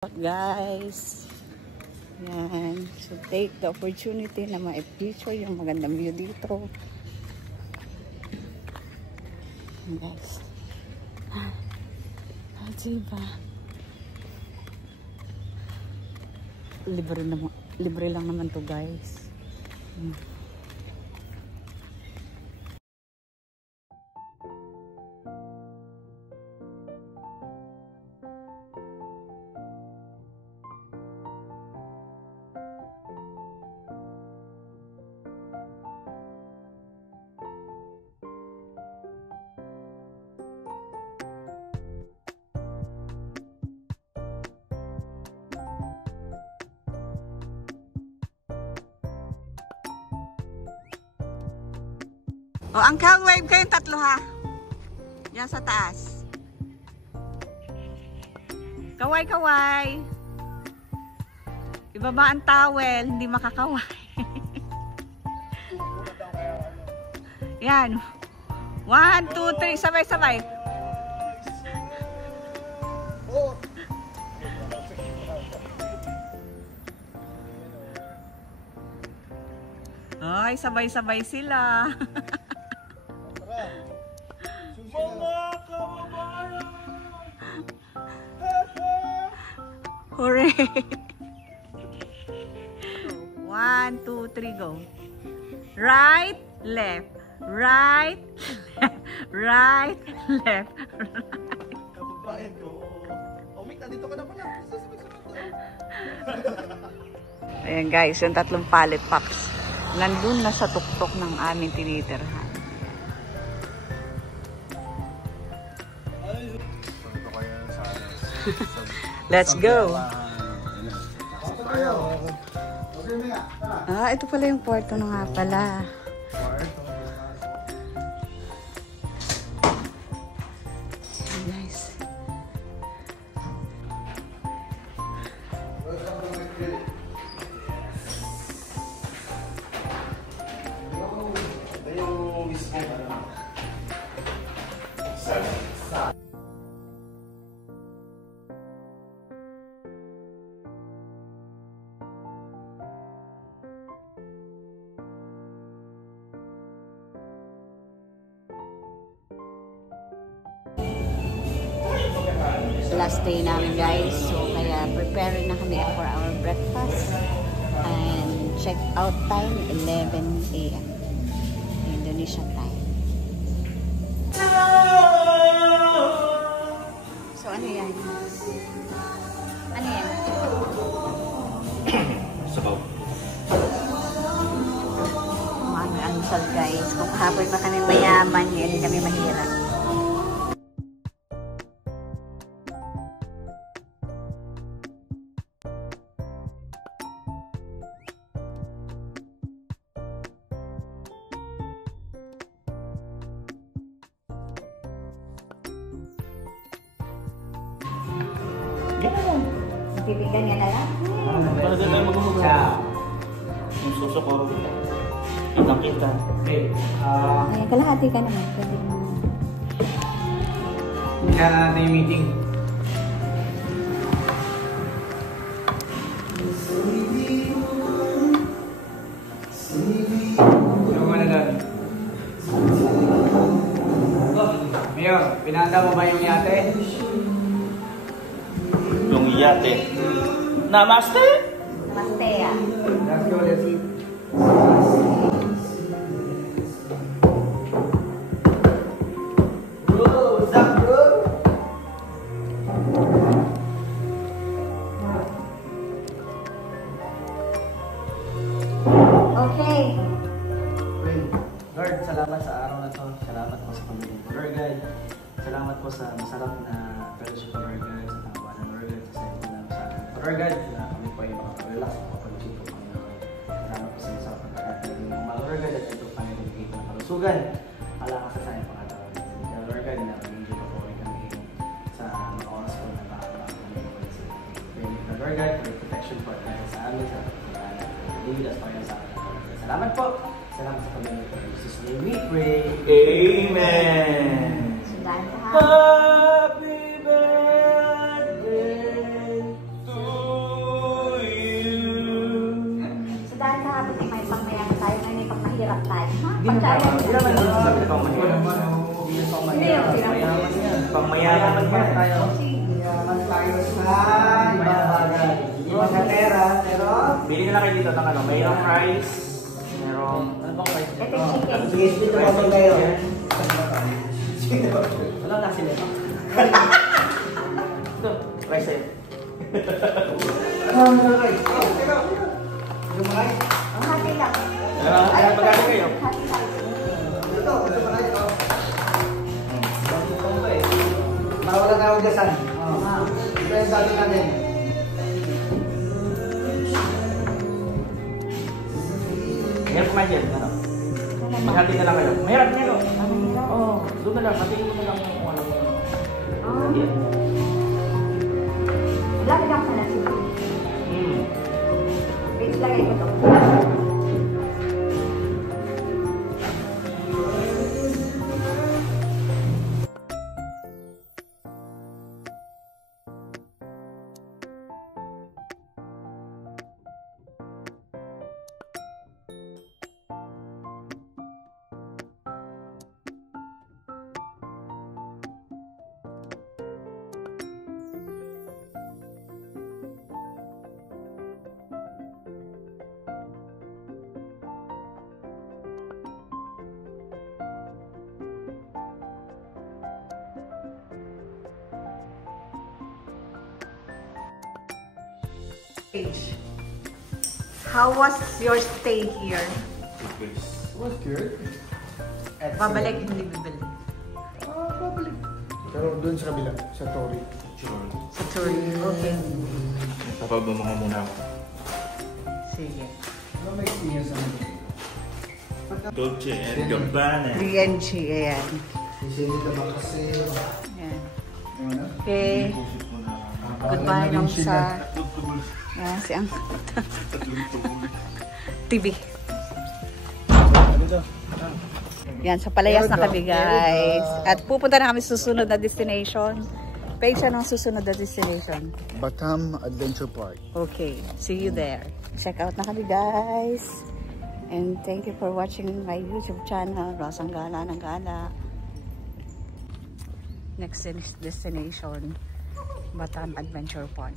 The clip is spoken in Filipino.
Guys, yan. So take the opportunity na ma-picture yung magandang view dito. Guys, diba? Libre lang naman to, guys. O, Uncle, wave kayong tatlo ha. Yan sa taas. Kaway, kaway. Ibaba ang towel, hindi makakaway. Yan. 1, 2, 3, sabay-sabay. Ay, sabay-sabay sila. Hooray! 1, 2, 3, go. Right, left. Right, left. Right, left. Kababayan ko. Omik, nandito ka na pala. Ayan guys, yung tatlong pallet packs. Nandun na sa tuktok ng aming tinitirhan. Let's go! Ah, ito pala yung kwarto na nga pala. Guys. Last day namin guys, so kaya preparing na kami for our breakfast and check out time 11 AM Indonesia time. So ano yan? Ano yan? Sabaw. Mga ansal guys, kung kahapon pa kami mayaman, hindi kami mahirap. Bibigyan niya na lang. Para din tayo mag-umagawa. Yung susukoro. Kitang-kita. Okay. Kalahati ka naman. Pwede mo. Kaya natin yung meeting. Ano mo na doon? Mayor, pinanda mo ba yung yate? Yung yate. Namaste! Namaste ya. Let's go, let's eat. Bro, what's up, bro? Okay. Lord, salamat sa araw na to. Salamat po sa pamilya ko, Lord God. Salamat po sa masarap na fellowship, Lord God. Sa tangwanan, Lord God. Sa ito na sa akin. Lord God, na kami po ay makapag-relax, makapag-chip po kami, Lord. Salamat po sa masarap na pagkakita ng mga Lord God. At ito Panginoon dito na kalusugan. Ala ka sa sayang pangatawan. Kaya Lord God, na medyo pa po ay kami sa mga oras po na baka kami po sa Lord God, for protection po at sa amin, sa pagkakita. Lead us, Panginoon, sa amin. Salamat po. Salamat sa pamilya ko. In Jesus' name we pray. Amen. Sundan ka ha. Happy birthday to Hindi naman yun sabi pang mayaman. Hindi yun pang mayaman. Pang mayaman yan tayo. Mayaman tayo sa ibang bagay. Hindi magkatera, pero... Bili na lang kayo dito ng ano, mayroong rice, mayroong... Ano bang rice? Ito yung chicken. Sige, dito kami kayo. Wala na sila. Ito, rice sa'yo. Ano ang rice? Yung rice? Ang hati lang. Ayan, magkano kayo? Hati lang. Ito ba rice? Para wala tayo gasan. Ito yung sabi natin. Mahirap kumain dyan, ano? Maghati na lang kayo. Mahirap niya, no? Oo, doon na lang. Hatiin mo na lang kung ano. Yan. Lagi lang sa nasi. Wait, lagay ko to. How was your stay here? It was good. Babalik, hindi bibili. Probably. Pero doon sa kabila, sa Tori. Sa touring. Okay. Papabama muna ako. Sige. Ano may experience naman? Dolce and Gabbana. BNG, ayan. Sisili ka ba kasi? Ayan. Ano? Okay. Goodbye nung sa... Ayan, si Ang... TV. Yan, sa Palayas na kami guys. At pupunta na kami sa susunod na destination. Page siya ng susunod na destination. Batam Adventure Park. Okay, see you there. Check out na kami guys. And thank you for watching my YouTube channel, Rosang Gala ng Gala. Next destination, Batam Adventure Park.